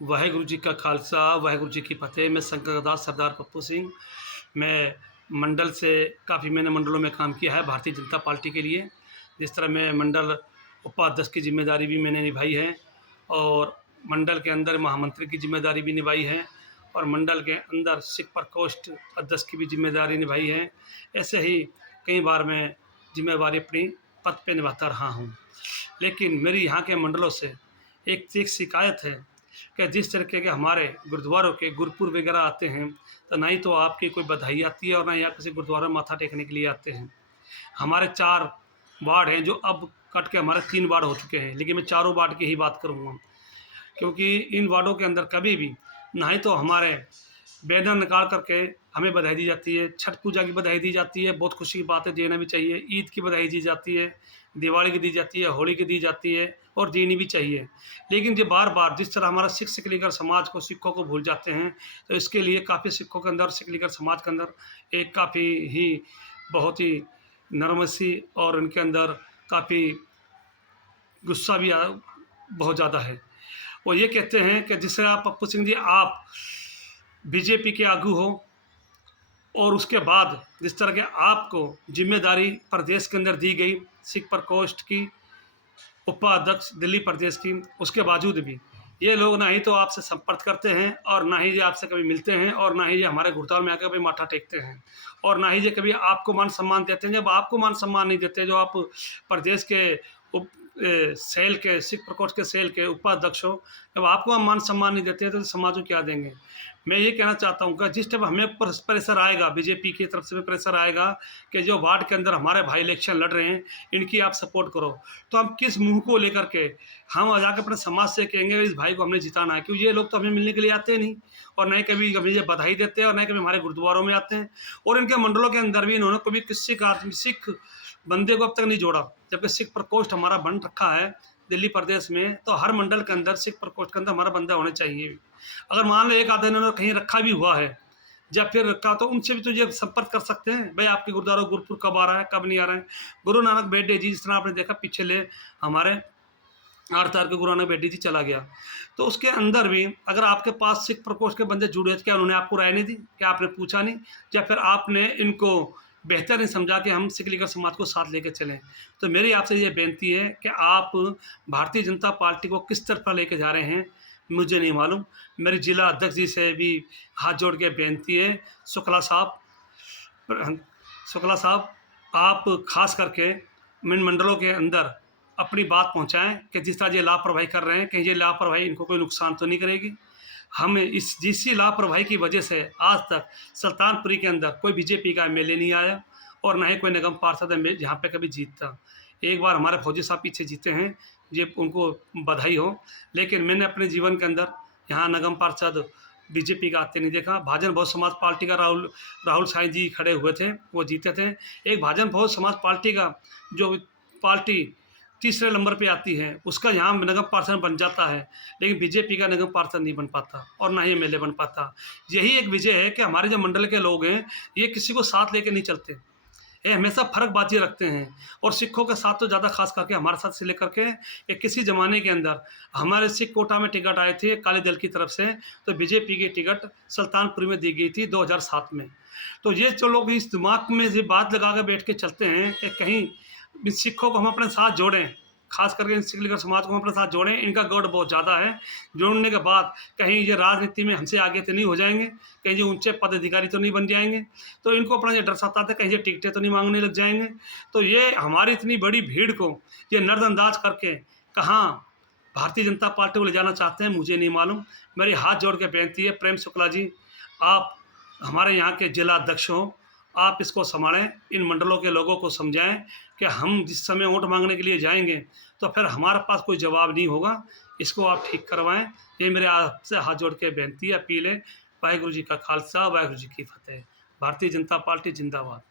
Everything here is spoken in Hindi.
वाहेगुरु जी का खालसा, वाहेगुरु जी की फ़तेह। मैं शंकर दास सरदार पप्पू सिंह। मैं मंडल से मैंने मंडलों में काम किया है भारतीय जनता पार्टी के लिए। जिस तरह मैं मंडल उपाध्यक्ष की ज़िम्मेदारी भी मैंने निभाई है और मंडल के अंदर महामंत्री की ज़िम्मेदारी भी निभाई है और मंडल के अंदर सिख प्रकोष्ठ अध्यक्ष की भी ज़िम्मेदारी निभाई है। ऐसे ही कई बार मैं ज़िम्मेवारी अपनी पद पे निभाता रहा हूँ। लेकिन मेरी यहाँ के मंडलों से एक शिकायत है कि जिस तरीके के हमारे गुरुद्वारों के गुरपुर वगैरह आते हैं, तो ना ही तो आपकी कोई बधाई आती है और ना ही आप किसी गुरुद्वारा में माथा टेकने के लिए आते हैं। हमारे 4 वार्ड हैं, जो अब कट के हमारे 3 वार्ड हो चुके हैं, लेकिन मैं चारों वार्ड की ही बात करूँगा, क्योंकि इन वार्डों के अंदर कभी भी ना ही तो हमारे बैनर निकाल करके हमें बधाई दी जाती है, छठ पूजा की बधाई दी जाती है, बहुत खुशी की बात है, देना भी चाहिए। ईद की बधाई दी जाती है, दिवाली की दी जाती है, होली की दी जाती है और देनी भी चाहिए। लेकिन ये बार-बार जिस तरह हमारा सिख लीगर समाज को, सिखों को भूल जाते हैं, तो इसके लिए काफ़ी सिखों के अंदर, सिख लीगर समाज के अंदर एक काफ़ी ही बहुत ही नरमसी और उनके अंदर काफ़ी गुस्सा भी बहुत ज़्यादा है। वो ये कहते हैं कि जिस तरह पप्पू सिंह जी आप बीजेपी के आगू हो और उसके बाद जिस तरह के आपको जिम्मेदारी प्रदेश के अंदर दी गई सिख प्रकोष्ठ की उपाध्यक्ष दिल्ली प्रदेश की, उसके बावजूद भी ये लोग ना ही तो आपसे संपर्क करते हैं और ना ही ये आपसे कभी मिलते हैं और ना ही ये हमारे गुरुद्वारा में आकर कभी माथा टेकते हैं और ना ही ये कभी आपको मान सम्मान देते हैं। जब आपको मान सम्मान नहीं देते, जो आप प्रदेश के उप सेल के सिख प्रकोष्ठ के सेल के उपाध्यक्ष हो, जब आपको हम मान सम्मान नहीं देते हैं तो समाज को क्या देंगे। मैं ये कहना चाहता हूँ कि जिस टाइम हमें प्रेशर आएगा, बीजेपी की तरफ से भी प्रेशर आएगा कि जो वार्ड के अंदर हमारे भाई इलेक्शन लड़ रहे हैं, इनकी आप सपोर्ट करो, तो हम किस मुंह को लेकर के हम जाकर अपने समाज से कहेंगे इस भाई को हमने जिताना है, क्योंकि ये लोग तो हमें मिलने के लिए आते नहीं और न ही कभी कभी ये बधाई देते हैं और न ही कभी हमारे गुरुद्वारों में आते हैं। और इनके मंडलों के अंदर भी इन्होंने कभी किसी सिख बंदे को अब तक नहीं जोड़ा, जबकि सिख प्रकोष्ठ हमारा बन रखा है दिल्ली प्रदेश में, तो हर मंडल के अंदर सिख प्रकोष्ठ के अंदर हमारा बंदा होने चाहिए। अगर मान लो एक आधा इन्होंने कहीं रखा भी हुआ है या फिर रखा, तो उनसे भी तो ये संपर्क कर सकते हैं, भाई आपके गुरुद्वारा गुरुपुर कब आ रहा है, कब नहीं आ रहा है। गुरु नानक बेटे जी, जिस तरह आपने देखा पिछले हमारे 8 तारीख को गुरु नानक बेटे जी चला गया, तो उसके अंदर भी अगर आपके पास सिख प्रकोष्ठ के बंदे जुड़े, क्या उन्होंने आपको राय नहीं दी, क्या आपने पूछा नहीं, या फिर आपने इनको बेहतर नहीं समझा कि हम सिख लीगर समाज को साथ लेकर चलें। तो मेरी आपसे ये बेनती है कि आप भारतीय जनता पार्टी को किस तरफ लेके जा रहे हैं मुझे नहीं मालूम। मेरे जिला अध्यक्ष जी से भी हाथ जोड़ के बेनती है, शुक्ला साहब आप खास करके इन मंडलों के अंदर अपनी बात पहुंचाएं कि जिस तरह ये लापरवाही कर रहे हैं, कहीं ये लापरवाही इनको कोई नुकसान तो नहीं करेगी। हम जिसी लापरवाही की वजह से आज तक सुल्तानपुरी के अंदर कोई बीजेपी का एमएलए नहीं आया और ना ही कोई निगम पार्षद यहाँ पे कभी जीतता। एक बार हमारे फौजी साहब पीछे जीते हैं, ये उनको बधाई हो, लेकिन मैंने अपने जीवन के अंदर यहाँ निगम पार्षद बीजेपी का आते नहीं देखा। भाजन बहु समाज पार्टी का राहुल साईं जी खड़े हुए थे, वो जीते थे। एक भाजन बहु समाज पार्टी का जो पार्टी तीसरे नंबर पे आती है, उसका यहाँ निगम पार्षद बन जाता है, लेकिन बीजेपी का निगम पार्षद नहीं बन पाता और ना ही एमएलए बन पाता। यही एक वजह है कि हमारे जो मंडल के लोग हैं, ये किसी को साथ लेके नहीं चलते, ये हमेशा फ़र्कबाजी रखते हैं। और सिखों के साथ तो ज़्यादा खास करके हमारे साथ से लेकर के कि किसी ज़माने के अंदर हमारे सिख कोटा में टिकट आए थे अकाली दल की तरफ से, तो बीजेपी की टिकट सुल्तानपुर में दी गई थी 2007 में। तो ये जो लोग इस दिमाग में ये बात लगा कर बैठ के चलते हैं कि कहीं सिखों को हम अपने साथ जोड़ें, खास करके सिख लीगर समाज को हम अपने साथ जोड़ें, इनका गौर बहुत ज़्यादा है। जोड़ने के बाद कहीं ये राजनीति में हमसे आगे तो नहीं हो जाएंगे, कहीं ये ऊंचे पदाधिकारी तो नहीं बन जाएंगे, तो इनको अपना ये डर सताता है कहीं ये टिकटें तो नहीं मांगने लग जाएंगे। तो ये हमारी इतनी बड़ी भीड़ को ये नज़रअंदाज करके कहाँ भारतीय जनता पार्टी को ले जाना चाहते हैं मुझे नहीं मालूम। मेरी हाथ जोड़ के बेनती है, प्रेम शुक्ला जी आप हमारे यहाँ के जिला अध्यक्ष हो, आप इसको संभालें, इन मंडलों के लोगों को समझाएं कि हम जिस समय वोट मांगने के लिए जाएंगे तो फिर हमारे पास कोई जवाब नहीं होगा, इसको आप ठीक करवाएं। ये मेरे आपसे हाथ जोड़ के बेनती है, अपील है। वाहेगुरु जी का खालसा, वाहेगुरु जी की फ़तेह। भारतीय जनता पार्टी जिंदाबाद।